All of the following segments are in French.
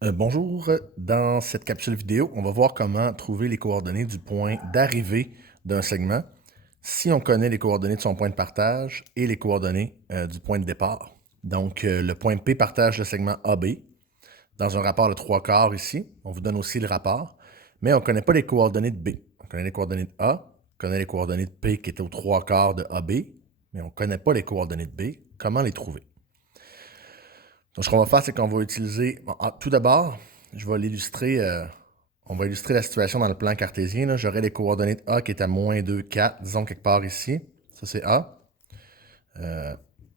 Bonjour, dans cette capsule vidéo, on va voir comment trouver les coordonnées du point d'arrivée d'un segment si on connaît les coordonnées de son point de partage et les coordonnées du point de départ. Donc, le point P partage le segment AB dans un rapport de 3 quarts ici. On vous donne aussi le rapport, mais on ne connaît pas les coordonnées de B. On connaît les coordonnées de A, on connaît les coordonnées de P qui étaient aux 3 quarts de AB, mais on ne connaît pas les coordonnées de B. Comment les trouver? Donc, ce qu'on va faire, c'est qu'on va utiliser... tout d'abord, je vais l'illustrer... on va illustrer la situation dans le plan cartésien. J'aurai les coordonnées de A qui est à moins 2, 4, disons quelque part ici. Ça, c'est A.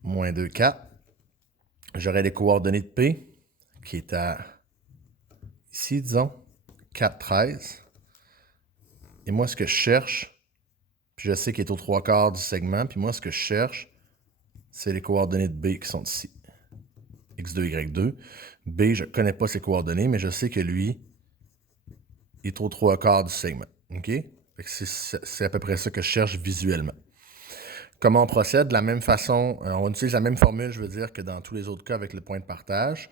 Moins 2, 4. J'aurai les coordonnées de P qui est à ici, disons, 4, 13. Et moi, ce que je cherche, puis je sais qu'il est aux 3 quarts du segment, puis moi, ce que je cherche, c'est les coordonnées de B qui sont ici. X2, Y2. B, je ne connais pas ses coordonnées, mais je sais que lui, il est aux 3 quarts du segment. OK? C'est à peu près ça que je cherche visuellement. Comment on procède? De la même façon, on utilise la même formule, je veux dire, que dans tous les autres cas avec le point de partage.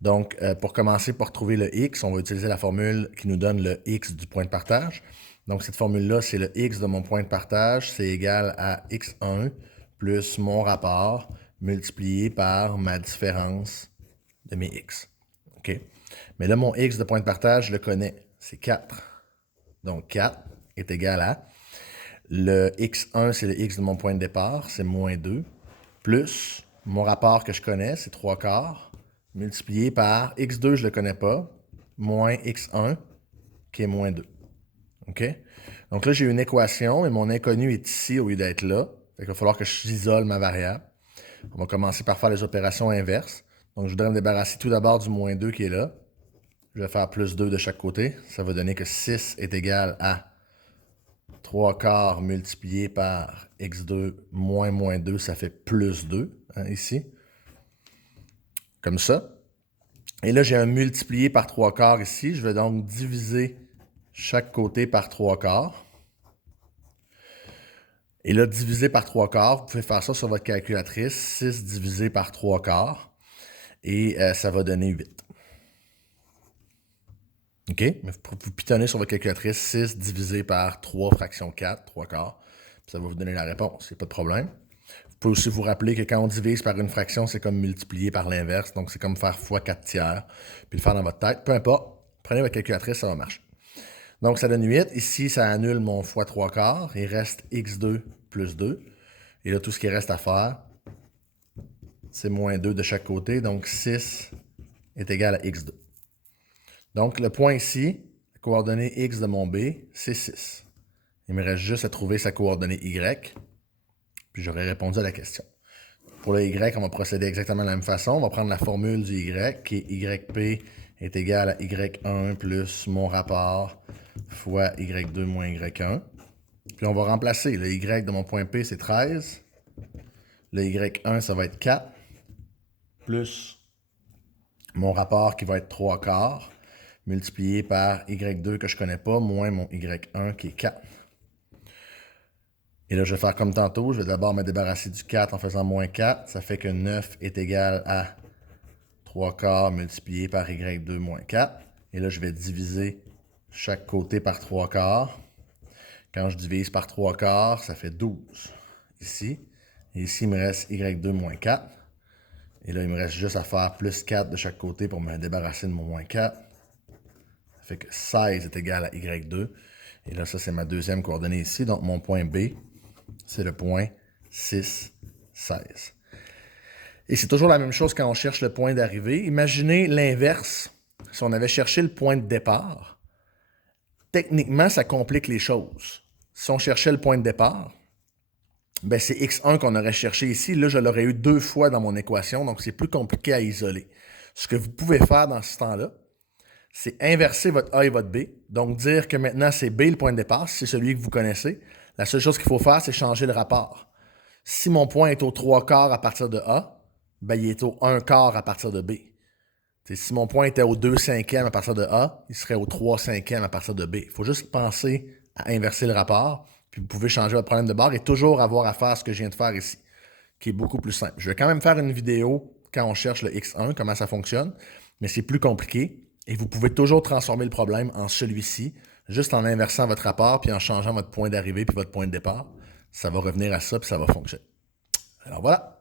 Donc, pour commencer, pour trouver le X, on va utiliser la formule qui nous donne le X du point de partage. Donc, cette formule-là, c'est le X de mon point de partage, c'est égal à X1 plus mon rapport multiplié par ma différence de mes X. OK? Mais là, mon X de point de partage, je le connais, c'est 4. Donc, 4 est égal à... Le X1, c'est le X de mon point de départ, c'est moins 2, plus mon rapport que je connais, c'est 3 quarts, multiplié par X2, je ne le connais pas, moins X1, qui est moins 2. OK? Donc là, j'ai une équation et mon inconnu est ici au lieu d'être là. Il va falloir que j'isole ma variable. On va commencer par faire les opérations inverses. Donc, je voudrais me débarrasser tout d'abord du moins 2 qui est là. Je vais faire plus 2 de chaque côté. Ça va donner que 6 est égal à 3 quarts multiplié par x2 moins moins 2, ça fait plus 2, hein, ici. Comme ça. Et là, j'ai un multiplié par 3 quarts ici. Je vais donc diviser chaque côté par 3 quarts. Et là, divisé par 3 quarts, vous pouvez faire ça sur votre calculatrice. 6 divisé par 3 quarts. Et ça va donner 8. OK? Mais vous pitonnez sur votre calculatrice 6 divisé par 3 fraction 4, 3 quarts. Puis ça va vous donner la réponse. Il n'y a pas de problème. Vous pouvez aussi vous rappeler que quand on divise par une fraction, c'est comme multiplier par l'inverse. Donc, c'est comme faire fois 4 tiers. Puis le faire dans votre tête. Peu importe. Prenez votre calculatrice, ça va marcher. Donc, ça donne 8. Ici, ça annule mon fois 3 quarts. Il reste x2 plus 2. Et là, tout ce qui reste à faire, c'est moins 2 de chaque côté. Donc, 6 est égal à x2. Donc, le point ici, la coordonnée x de mon b, c'est 6. Il me reste juste à trouver sa coordonnée y. Puis j'aurais répondu à la question. Pour le y, on va procéder exactement de la même façon. On va prendre la formule du y, qui est yp est égal à y1 plus mon rapport fois y2 moins y1. Puis on va remplacer. Le y de mon point P, c'est 13. Le y1, ça va être 4. Plus mon rapport qui va être 3 quarts, multiplié par y2 que je ne connais pas, moins mon y1 qui est 4. Et là, je vais faire comme tantôt. Je vais d'abord me débarrasser du 4 en faisant moins 4. Ça fait que 9 est égal à 3 quarts multiplié par y2 moins 4. Et là, je vais diviser chaque côté par 3 quarts. Quand je divise par 3 quarts, ça fait 12 ici. Et ici, il me reste y2 moins 4. Et là, il me reste juste à faire plus 4 de chaque côté pour me débarrasser de mon moins 4. Ça fait que 16 est égal à y2. Et là, ça, c'est ma deuxième coordonnée ici. Donc, mon point B, c'est le point 6, 16. Et c'est toujours la même chose quand on cherche le point d'arrivée. Imaginez l'inverse. Si on avait cherché le point de départ, techniquement, ça complique les choses. Si on cherchait le point de départ, ben c'est x1 qu'on aurait cherché ici. Là, je l'aurais eu 2 fois dans mon équation, donc c'est plus compliqué à isoler. Ce que vous pouvez faire dans ce temps-là, c'est inverser votre A et votre B. Donc, dire que maintenant, c'est B le point de départ, si c'est celui que vous connaissez. La seule chose qu'il faut faire, c'est changer le rapport. Si mon point est au 3 quarts à partir de A, ben, il est au 1 quart à partir de B. T'sais, si mon point était au 2 cinquièmes à partir de A, il serait au 3 cinquièmes à partir de B. Il faut juste penser à inverser le rapport, puis vous pouvez changer votre problème de bord et toujours avoir à faire ce que je viens de faire ici, qui est beaucoup plus simple. Je vais quand même faire une vidéo quand on cherche le X1, comment ça fonctionne, mais c'est plus compliqué. Et vous pouvez toujours transformer le problème en celui-ci, juste en inversant votre rapport, puis en changeant votre point d'arrivée, puis votre point de départ. Ça va revenir à ça, puis ça va fonctionner. Alors voilà.